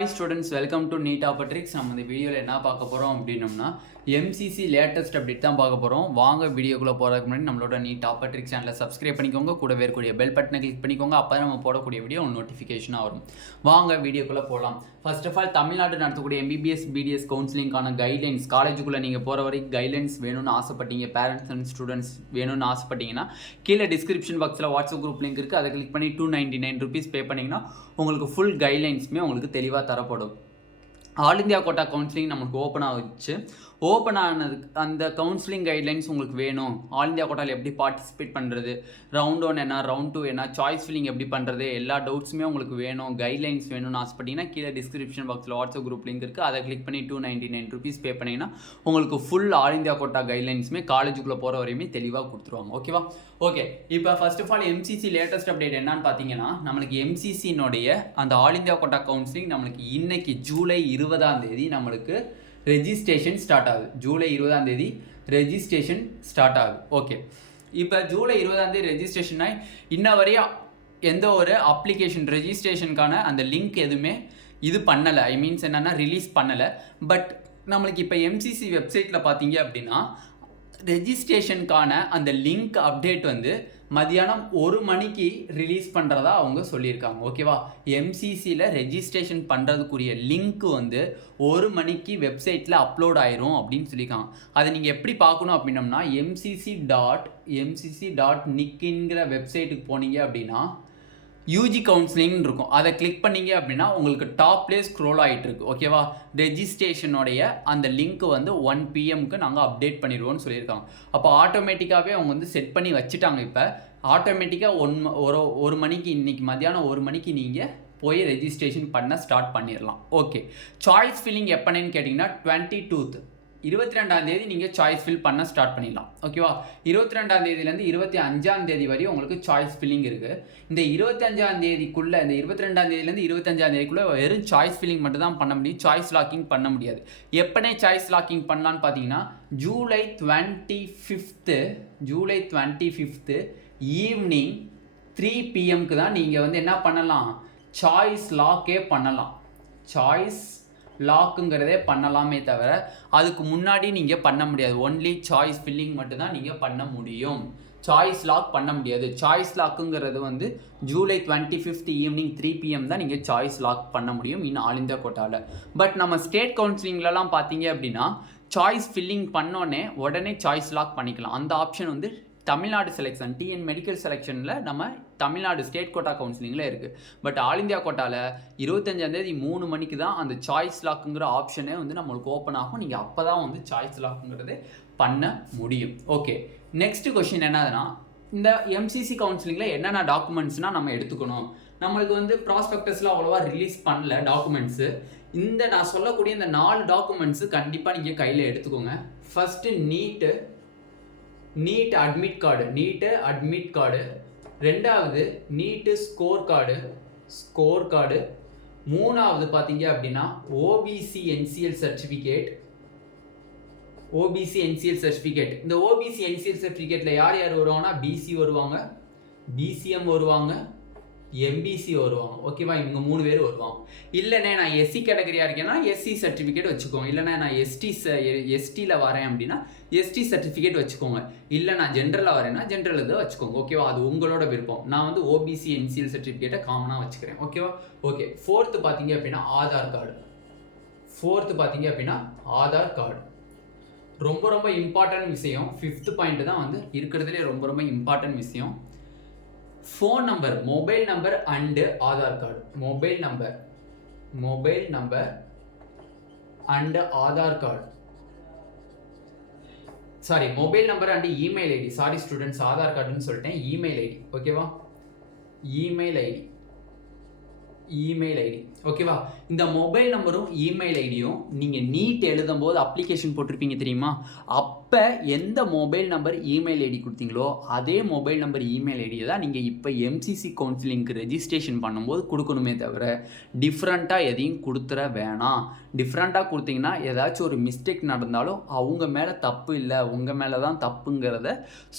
Hi students, welcome to Neet Optics. நம்ம இந்த வீடியோல என்ன பார்க்க போறோம் அப்படினோம்னா MCC லேட்டஸ்ட் அப்டேட் தான் பார்க்க போறோம். வாங்க வீடியோக்குள்ள போறதுக்கு முன்னாடி நம்மளோட Neet Optics சேனலை சப்ஸ்கிரைப் பண்ணிக்கோங்க. கூடவே இருக்கக்கூடிய பெல் பட்டனை கிளிக் பண்ணிக்கோங்க. அப்பதான் நம்ம போடக்கூடிய வீடியோ நோட்டிஃபிகேஷனா வரும். வாங்க வீடியோக்குள்ள போலாம். ஃபர்ஸ்ட் ஆஃப் ஆல் தமிழ்நாடு நடத்தக்கூடிய MBBS BDS கவுன்சிலிங்கான கைட்லைன்ஸ் காலேஜுக்குள்ள நீங்க போற வரைக்கும் கைட்லைன்ஸ் வேணும்னு ஆசைப்பட்டீங்க, பேரண்ட்ஸ் அண்ட் ஸ்டூடெண்ட்ஸ் வேணும்னு ஆசைப்பட்டீங்கன்னா கீழே டிஸ்கிரிப்ஷன் பாக்ஸில் வாட்ஸ்அப் குரூப் லிங்க் இருக்குது. அதை கிளிக் பண்ணி ₹299 பே பண்ணிங்கன்னா உங்களுக்கு ஃபுல் கைட்லைன்ஸுமே உங்களுக்கு தெளிவாக தரப்படும். ஆல் இந்தியா கோட்டா கவுன்சிலிங் நமக்கு ஓப்பன் ஆகிடுச்சு. ஓப்பன் ஆனதுக்கு அந்த கவுன்சிலிங் கைட்லைன்ஸ் உங்களுக்கு வேணும். ஆல் இந்தியா கோட்டாவில் எப்படி பார்ட்டிசிபேட் பண்ணுறது, ரவுண்ட் 1 என்ன, ரவுண்ட் 2 என்ன, சாய்ஸ் ஃபில்லிங் எப்படி பண்ணுறது, எல்லா டவுட்ஸுமே உங்களுக்கு வேணும், கைட்லைன்ஸ் வேணும்னு ஆசைப்பட்டீங்கன்னா கீழே டிஸ்கிரிப்ஷன் பாக்ஸில் வாட்ஸ்அப் குரூப் லிங்க் இருக்குது. அதை கிளிக் பண்ணி ₹299 பே பண்ணிங்கன்னா உங்களுக்கு ஃபுல் ஆல் இந்தியா கோட்டா கைட்லைன்ஸுமே காலேஜுக்குள்ளே போகிற வரையுமே தெளிவாக கொடுத்துருவாங்க. ஓகேவா? ஓகே, இப்போ first of all MCC latest update என்னன்னு பார்த்தீங்கன்னா, நம்மளுக்கு MCCனுடைய அந்த ஆல் இந்தியா கோட்டா கவுன்சிலிங் நம்மளுக்கு இன்னைக்கு ஜூலை 20 நம்மளுக்கு ரெஜிஸ்ட்ரேஷன் ஸ்டார்ட் ஆகுது. ஜூலை 20 ரெஜிஸ்ட்ரேஷன் ஸ்டார்ட் ஆகுது. ஓகே, இப்போ ஜூலை 20 ரெஜிஸ்ட்ரேஷன் ஆகி இன்ன வரையும் எந்த ஒரு அப்ளிகேஷன் ரெஜிஸ்ட்ரேஷனுக்கான அந்த லிங்க் எதுவுமே இது பண்ணலை. ஐ மீன்ஸ் என்னென்னா ரிலீஸ் பண்ணலை. பட் நம்மளுக்கு இப்போ MCC வெப்சைட்டில் பார்த்தீங்க அப்படின்னா ரெஜிஸ்ட்ரேஷனுக்கான அந்த லிங்க் அப்டேட் வந்து மதியானம் 1 மணிக்கு ரிலீஸ் பண்ணுறதா அவங்க சொல்லியிருக்காங்க. ஓகேவா? MCCயில் ரெஜிஸ்ட்ரேஷன் பண்ணுறதுக்குரிய லிங்க் வந்து 1 மணிக்கு வெப்சைட்டில் அப்லோட் ஆயிரும் அப்படின்னு சொல்லியிருக்காங்க. அதை நீங்கள் எப்படி பார்க்கணும் அப்படின்னம்னா mcc.nic வெப்சைட்டுக்கு போனீங்க அப்படின்னா யூஜி கவுன்சிலிங் இருக்கும். அதை கிளிக் பண்ணீங்க அப்படின்னா உங்களுக்கு டாப்லேயே ஸ்க்ரோல் ஆகிட்டு இருக்கு. ஓகேவா? ரெஜிஸ்ட்ரேஷனுடைய அந்த லிங்க் வந்து 1 PM நாங்கள் அப்டேட் பண்ணிடுவோம்னு சொல்லியிருக்காங்க. அப்போ ஆட்டோமேட்டிக்காகவே அவங்க வந்து செட் பண்ணி வச்சுட்டாங்க. இப்போ ஆட்டோமேட்டிக்காக ஒரு மணிக்கு இன்னைக்கு மதியானம் 1 மணிக்கு நீங்கள் போய் ரெஜிஸ்ட்ரேஷன் பண்ண ஸ்டார்ட் பண்ணிடலாம். ஓகே, சாய்ஸ் ஃபில்லிங் எப்போன்னு கேட்டிங்கன்னா 22 நீங்கள் சாய்ஸ் ஃபில் பண்ண ஸ்டார்ட் பண்ணிடலாம். ஓகேவா? 22 25 வரையும் உங்களுக்கு சாய்ஸ் ஃபில்லிங் இருக்குது. இந்த 25 இந்த 22 25 வெறும் சாய்ஸ் ஃபில்லிங் மட்டும் தான் பண்ண முடியும். சாய்ஸ் லாக்கிங் பண்ண முடியாது. எப்பனே சாய்ஸ் லாக்கிங் பண்ணலான்னு பார்த்தீங்கன்னா ஜூலை 25 ஈவினிங் 3 PM தான் நீங்கள் வந்து என்ன பண்ணலாம், சாய்ஸ் லாக்கே பண்ணலாம். சாய்ஸ் லாக்குங்கிறதே பண்ணலாமே தவிர அதுக்கு முன்னாடி நீங்கள் பண்ண முடியாது. ஒன்லி சாய்ஸ் ஃபில்லிங் மட்டும்தான் நீங்கள் பண்ண முடியும். சாய்ஸ் லாக் பண்ண முடியாது. சாய்ஸ் லாக்குங்கிறது வந்து ஜூலை 25 ஈவினிங் 3 PM தான் நீங்கள் சாய்ஸ் லாக் பண்ண முடியும் இன் ஆல் இந்தியா கோட்டாவில். பட் நம்ம ஸ்டேட் கவுன்சிலிங்லலாம் பார்த்தீங்க அப்படின்னா சாய்ஸ் ஃபில்லிங் பண்ணோன்னே உடனே சாய்ஸ் லாக் பண்ணிக்கலாம். அந்த ஆப்ஷன் வந்து தமிழ்நாடு செலெக்ஷன் TN மெடிக்கல் செலெக்ஷனில் நம்ம தமிழ்நாடு ஸ்டேட் கோட்டா கவுன்சிலிங்கில் இருக்குது. பட் ஆல் இந்தியா கோட்டாவில் 25 3 மணிக்கு தான் அந்த சாய்ஸ் லாக்குங்கிற ஆப்ஷனே வந்து நம்மளுக்கு ஓப்பன் ஆகும். நீங்கள் அப்போ தான் வந்து சாய்ஸ் லாக்குங்கிறதே பண்ண முடியும். ஓகே, நெக்ஸ்ட் கொஷின் என்னதுன்னா, இந்த MCC கவுன்சிலிங்கில் என்னென்ன டாக்குமெண்ட்ஸ்னால் நம்ம எடுத்துக்கணும். நம்மளுக்கு வந்து ப்ராஸ்பெக்டஸில் அவ்வளோவா ரிலீஸ் பண்ணல டாக்குமெண்ட்ஸு. இந்த நான் சொல்லக்கூடிய இந்த 4 டாக்குமெண்ட்ஸு கண்டிப்பாக நீங்கள் கையில் எடுத்துக்கோங்க. ஃபஸ்ட்டு நீட் அட்மிட் கார்டு, ரெண்டாவது நீட்டு ஸ்கோர் கார்டு, மூணாவது பார்த்தீங்க அப்படின்னா OBC NCL சர்டிஃபிகேட். இந்த OBC NCL சர்டிஃபிகேட்டில் யார் வருவாங்கன்னா BC வருவாங்க, BCM வருவாங்க, MBC வருவாங்க. ஓகேவா? இவங்க 3 பேர் வருவாங்க. இல்லைண்ணே நான் SC கேட்டகரியாக இருக்கேன்னா SC சர்டிஃபிகேட் வச்சுக்கோங்க. இல்லைண்ணா நான் STயில் வரேன் அப்படின்னா ST சர்டிஃபிகேட் வச்சுக்கோங்க. இல்லை நான் ஜென்ரலில் வரேன்னா ஜென்ரல் இதை வச்சுக்கோங்க. ஓகேவா? அது உங்களோட விருப்பம். நான் வந்து OBC NCL சர்டிஃபிகேட்டை காமனாக வச்சுக்கிறேன். ஓகேவா? ஓகே, ஃபோர்த்து பார்த்தீங்க அப்படின்னா ஆதார் கார்டு. ரொம்ப இம்பார்ட்டன்ட் விஷயம். 5th பாயிண்ட் தான் வந்து இருக்கிறதுலே ரொம்ப இம்பார்ட்டன்ட் விஷயம். Phone number, mobile number and Aadhaar card. Mobile number and Aadhaar card. Sorry, mobile number and email ID. Sorry students, Aadhaar கார்டுன்னு சொல்லிட்டேன். Email ID. ஓகேவா? Email ID. ஓகேவா? இந்த மொபைல் நம்பரும் இமெயில் ஐடியும் நீங்கள் நீட் எழுதும் போது அப்ளிகேஷன் போட்டிருப்பீங்க தெரியுமா? அப்போ எந்த மொபைல் நம்பர் இமெயில் ஐடி கொடுத்தீங்களோ அதே மொபைல் நம்பர் இமெயில் ஐடியை தான் நீங்கள் இப்போ MCC கவுன்சிலிங்க்கு ரெஜிஸ்ட்ரேஷன் பண்ணும்போது கொடுக்கணுமே தவிர டிஃப்ரெண்ட்டாக எதையும் கொடுத்துட வேணாம். டிஃப்ரெண்ட்டாக கொடுத்தீங்கன்னா ஏதாச்சும் ஒரு மிஸ்டேக் நடந்தாலும் அவங்க மேலே தப்பு இல்லை, உங்கள் மேலே தான் தப்புங்கிறத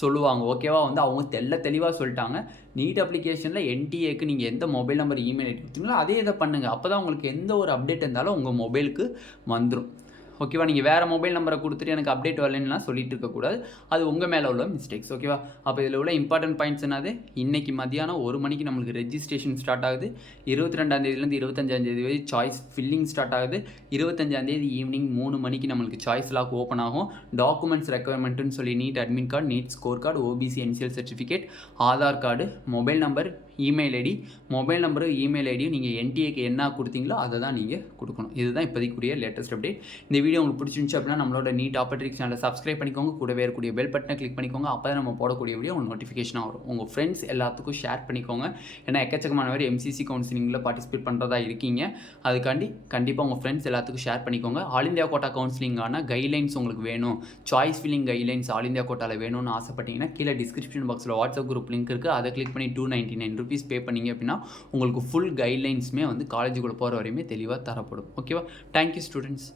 சொல்லுவாங்க. ஓகேவா? வந்து அவங்க தெளிவாக சொல்லிட்டாங்க. நீட் அப்ளிகேஷனில் NTA நீங்கள் எந்த மொபைல் நம்பர் இமெயில் ஐடி கொடுத்தீங்களோ அதே இதை பண்ணுங்கள். அப்போ தான் உங்களுக்கு எந்த ஒரு அப்டேட் இருந்தாலும் உங்கள் மொபைலுக்கு வந்துடும். ஓகேவா? நீங்கள் வேறு மொபைல் நம்பரை கொடுத்துட்டு எனக்கு அப்டேட் வரலன்னுலாம் சொல்லிட்டு இருக்கக்கூடாது. அது உங்கள் மேலே உள்ள மிஸ்டேக்ஸ். ஓகேவா? அப்போ இதில் உள்ள இம்பார்ட்டன்ட் பாயிண்ட்ஸ் என்னது, இன்றைக்கி மதியானம் 1 மணிக்கு நம்மளுக்கு ரெஜிஸ்ட்ரேஷன் ஸ்டார்ட் ஆகுது. 22ஆந்தேதியிலேருந்து 25ஆந்தேதி வரை சாய்ஸ் ஃபில்லிங் ஸ்டார்ட் ஆகுது. 25ஆந்தேதி ஈவினிங் 3 மணிக்கு நம்மளுக்கு சாய்ஸ் லாக் ஓப்பன் ஆகும். டாக்குமெண்ட்ஸ் ரெக்குவயர்மெண்ட்டுன்னு சொல்லி NEET admit card, NEET score card, OBC NCL certificate, Aadhaar card, mobile number, email ID, mobile நம்பரும் இமெயில் ஐடியும் நீங்கள் என்டிஏக்கு என்ன கொடுத்தீங்களோ அதை தான் நீங்கள் கொடுக்கணும். இதுதான் இப்போதைக்குரிய லேட்டஸ்ட் அப்டேட். இந்த வீடியோ உங்களுக்கு பிடிச்சிருந்துச்சு அப்படின்னா நம்மளோட நீட் ஆப்பர்ட்ரிக்ஸ் சேனலை சப்ஸ்கிரைப் பண்ணிக்கோங்க. கூடவே இருக்கக்கூடிய பெல் பட்டனை கிளிக் பண்ணிக்கோங்க. அப்போ தான் நம்ம போடக்கூடிய வீடியோ உங்களுக்கு நோட்டிஃபிகேஷனாக வரும். உங்கள் ஃப்ரெண்ட்ஸ் எல்லாத்துக்கும் ஷேர் பண்ணிக்கோங்க. ஏன்னா எக்கச்சக்கமான பேர் எம்சிசி கவுன்சிலிங்கில் பார்ட்டிசிபேட் பண்ணுறதா இருக்கீங்க. அதுக்காண்டி கண்டிப்பாக உங்கள் ஃப்ரெண்ட்ஸ் எல்லாத்துக்கும் ஷேர் பண்ணிக்கோங்க. ஆல் இந்தியா கோட்டா கவுன்சிலிங்கான கைட்லைன்ஸ் உங்களுக்கு வேணும், choice filling guidelines all India கோட்டாவில் வேணும்னு ஆசைப்பட்டீங்கன்னா கீழே டிஸ்கிரிப்ஷன் பாக்ஸில் வாட்ஸ்அப் குரூப் லிங்க் இருக்குது. அதை கிளிக் பண்ணி 299 rupees பே பண்ணிங்க அப்படின்னா உங்களுக்கு ஃபுல் கைட்லைன்ஸுமே வந்து காலேஜுக்குள்ளே போகிற வரையுமே தெளிவாக தரப்படும். ஓகேவா? Thank you students.